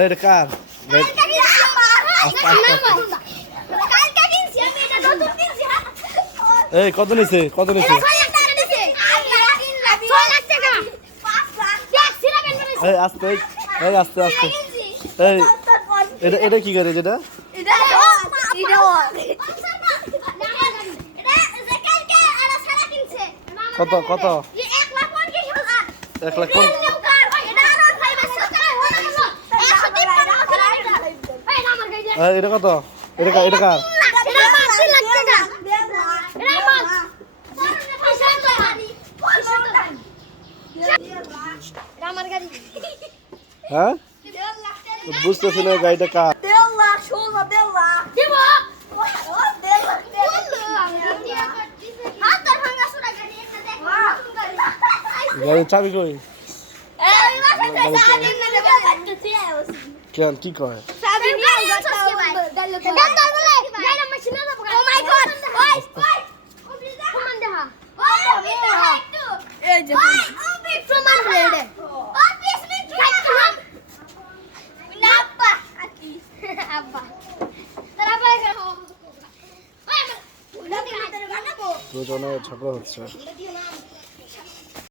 এটা কার? এই কত নিছে? কত নিছে? এই আস্তে, এই আস্তে আস্তে। এই এটা এটা কি করে যেটা? কত কত? 1 লাখ কোন? এটা কত? এটা এটা কার? হ্যাঁ বুঝতেছি না গাড়িটা কার? গাড়ির চাবি কই? কেন কি কয়? দুজনে ঝগড়া হচ্ছে।